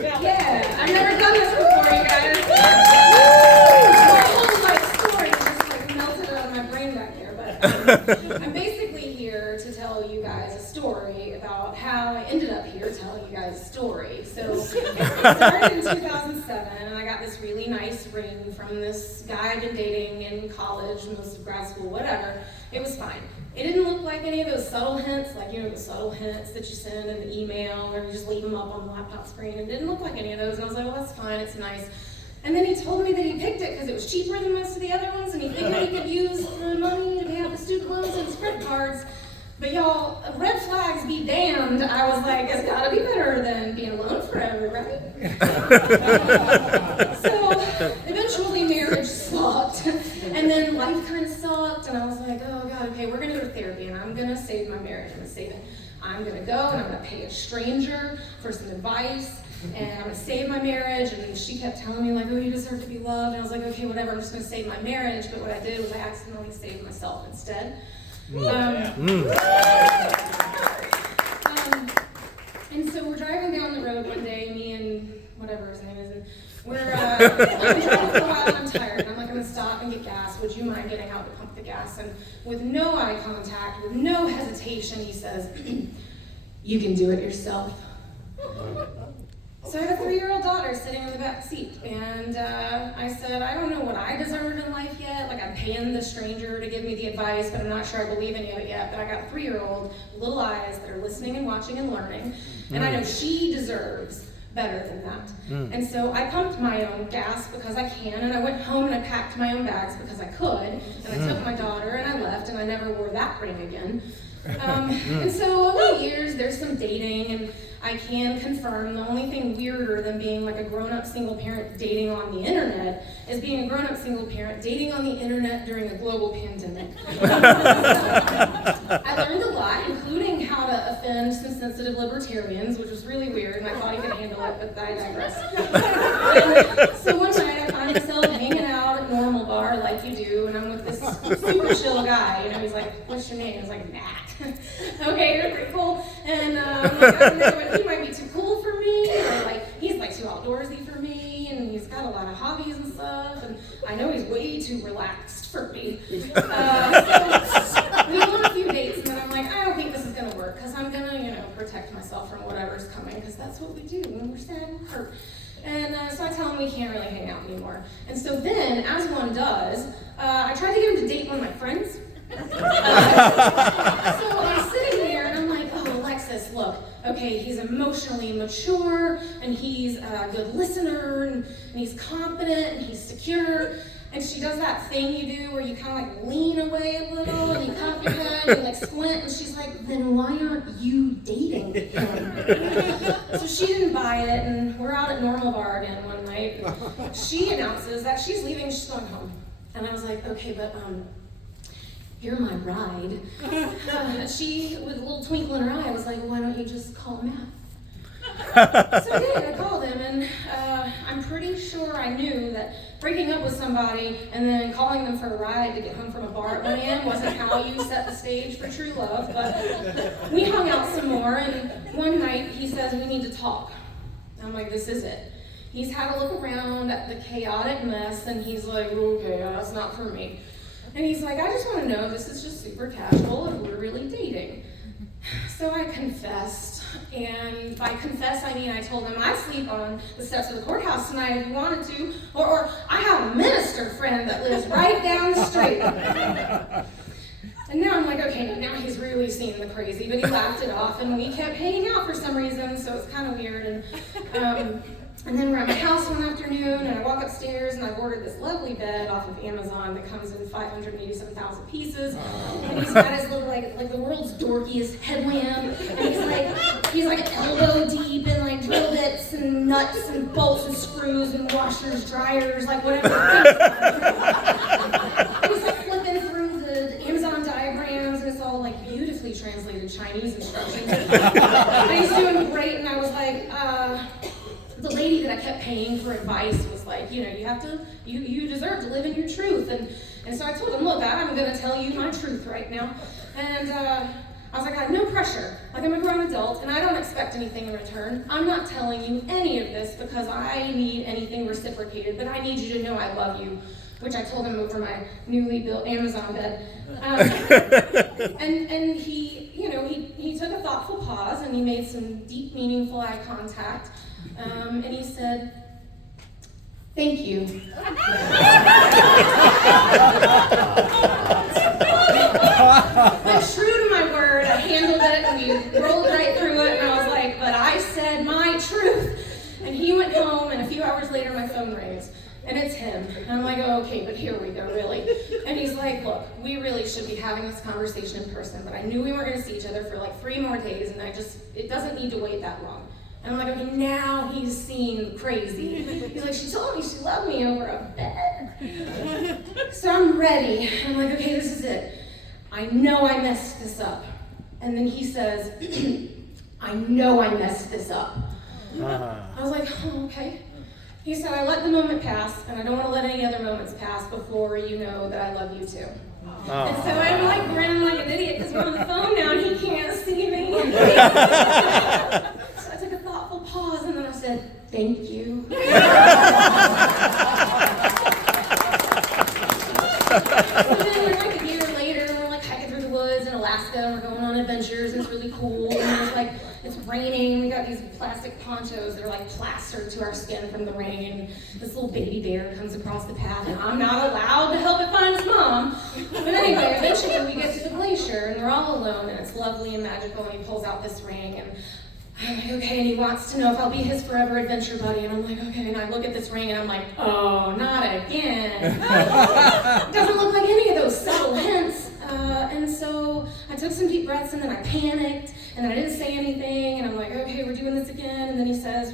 Yeah, I've never done this before, you guys. My whole life story just like melted out of my brain back there. But I'm basically here to tell you guys a story about how I ended up here telling you guys a story. So it started in 2007, and I got this really nice ring from this guy I'd been dating in college, most of grad school, whatever. It was fine. It didn't look like any of those subtle hints, like, you know, the subtle hints that you send in the email or you just leave them up on the laptop screen. It didn't look like any of those, and I was like, well, that's fine, it's nice. And then he told me that he picked it because it was cheaper than most of the other ones, and he figured he could use the money to pay off the student loans and his credit cards. But y'all, red flags be damned. I was like, it's gotta be better than being alone forever, right? So eventually marriage sucked, and then life kind of sucked, and I was like, oh God, okay, we're gonna go to therapy, and I'm gonna save my marriage. I'm gonna save it. I'm gonna go, and I'm gonna pay a stranger for some advice, and I'm gonna save my marriage. And she kept telling me, like, oh, you deserve to be loved. And I was like, okay, whatever, I'm just gonna save my marriage. But what I did was I accidentally saved myself instead. And so we're driving down the road one day, me and whatever his name is, and we're I've been driving for a while, and I'm tired, and I'm like, I'm gonna stop and get gas. Would you mind getting out to pump the gas? And with no eye contact, with no hesitation, he says, you can do it yourself. So I have a 3-year-old daughter sitting in the back seat, and I said, I don't know what I deserve in life yet. Like, I'm paying the stranger to give me the advice, but I'm not sure I believe any of it yet. But I got a 3-year-old, little eyes that are listening and watching and learning, and I know she deserves better than that. And so I pumped my own gas because I can, and I went home and I packed my own bags because I could, and I took my daughter and I left, and I never wore that ring again. And so over the years, there's some dating, and I can confirm the only thing weirder than being like a grown-up single parent dating on the internet is being a grown-up single parent dating on the internet during a global pandemic. I learned a lot, including how to offend some sensitive libertarians, which was really weird, and I thought he could handle it, but I digress. So one night I find myself hanging out at Normal Bar like you do, and I'm with this super chill guy. You know, he's like, what's your name? I was like, Matt. Okay, you're pretty cool. And I'm like, I don't know, he might be too cool for me, or like he's like too outdoorsy for me, and he's got a lot of hobbies and stuff, and I know he's way too relaxed for me. So we went on a few dates, and then I'm like, I don't think this is gonna work, because I'm gonna, you know, protect myself from whatever's coming, because that's what we do when we're sad and hurt. And so I tell him we can't really hang out anymore. And so then, as one does, I tried to get him to date one of my friends. So I'm sitting there and I'm like, oh, Alexis, look, okay, he's emotionally mature, and he's a good listener, and he's confident, and he's secure. And she does that thing you do where you kind of like lean away a little, and you cock your head, and you like squint, and she's like, then why aren't you dating him? So she didn't buy it, and we're out at Normal Bar again one night. She announces that she's leaving, she's going home. And I was like, okay, but you're my ride. She, with a little twinkle in her eye, was like, why don't you just call Matt? So I did. I called him, and I'm pretty sure I knew that breaking up with somebody and then calling them for a ride to get home from a bar at 1 a.m. wasn't how you set the stage for true love. But we hung out some more, and one night he says, we need to talk. I'm like, this is it. He's had a look around at the chaotic mess, and he's like, okay, that's not for me. And he's like, I just want to know if this is just super casual, if we're really dating. So I confessed, and by confess I mean I told him I'd sleep on the steps of the courthouse tonight if you wanted to, or I have a minister friend that lives right down the street. And now I'm like, okay, now he's really seeing the crazy, but he laughed it off, and we kept hanging out for some reason, so it's kind of weird. And then we're at my house one afternoon, and I walk upstairs, and I've ordered this lovely bed off of Amazon that comes in 587,000 pieces. And he's got his little, like the world's dorkiest headlamp, and he's like elbow deep in like drill bits and nuts and bolts and screws and washers, dryers, like whatever. And he's like flipping through the Amazon diagrams, and it's all like beautifully translated Chinese instructions. And he's doing great, and I was like, the lady that I kept paying for advice was like, you know, you deserve to live in your truth. And so I told him, look, I'm going to tell you my truth right now. And I was like, I have no pressure. Like, I'm a grown adult, and I don't expect anything in return. I'm not telling you any of this because I need anything reciprocated, but I need you to know I love you, which I told him over my newly built Amazon bed. And he, he took a thoughtful pause, and he made some deep, meaningful eye contact, and he said, "Thank you." But true to my word, I handled it, and we rolled right through it, and I was like, but I said my truth. And he went home, and a few hours later, my phone rings, and it's him. And I'm like, oh, okay, but here we go, really. And he's like, look, we really should be having this conversation in person, but I knew we weren't going to see each other for like 3 more days, and it doesn't need to wait that long. And I'm like, okay, now he's seen crazy. He's like, she told me she loved me over a bed. So I'm ready. I'm like, okay, this is it. I know I messed this up. And then he says, I know I messed this up. I was like, oh, okay. He said, I let the moment pass, and I don't want to let any other moments pass before you know that I love you too. And so I'm like grinning like an idiot because we're on the phone now and he can't see me. So I took a thoughtful pause and then I said, thank you. So then we're like a year later and we're like hiking through the woods in Alaska and we're going on adventures and it's really cool and it's raining and we got these plastic ponchos that are like plastered to our skin from the rain. This little baby bear comes across the path and I'm not allowed to help it find its mom. But anyway, eventually we get to the glacier and we're all alone and it's lovely and magical and he pulls out this ring and I'm like, okay, and he wants to know if I'll be his forever adventure buddy and I'm like, okay, and I look at this ring and I'm like, oh, not again. It doesn't look like any of those subtle hints. And so I took some deep breaths and then I panicked and then I didn't say anything and I'm like, okay, we're doing this again. And then he says,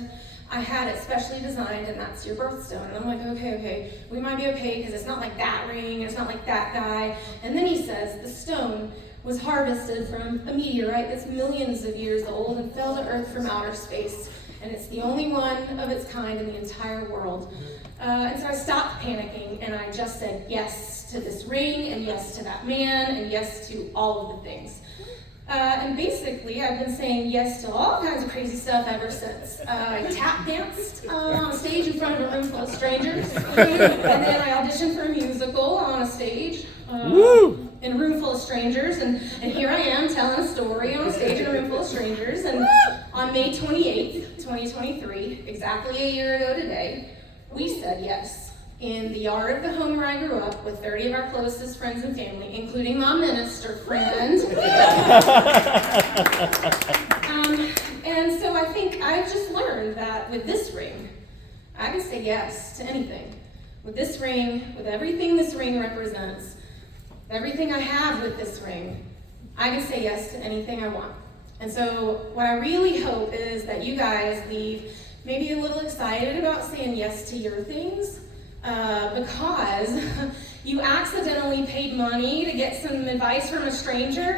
I had it specially designed and that's your birthstone. And I'm like, okay, we might be okay because it's not like that ring, it's not like that guy. And then he says, the stone was harvested from a meteorite that's millions of years old and fell to Earth from outer space. And it's the only one of its kind in the entire world. And so I stopped panicking and I just said yes to this ring and yes to that man and yes to all of the things. And basically I've been saying yes to all kinds of crazy stuff ever since. I tap danced on a stage in front of a room full of strangers. And then I auditioned for a musical on a stage. In a room full of strangers, and here I am telling a story on a stage in a room full of strangers, and on May 28th, 2023, exactly a year ago today, we said yes in the yard of the home where I grew up with 30 of our closest friends and family, including my minister friend. And so I think I've just learned that with this ring, I can say yes to anything. With this ring, with everything this ring represents, everything I have with this ring, I can say yes to anything I want. And so what I really hope is that you guys leave maybe a little excited about saying yes to your things because you accidentally paid money to get some advice from a stranger.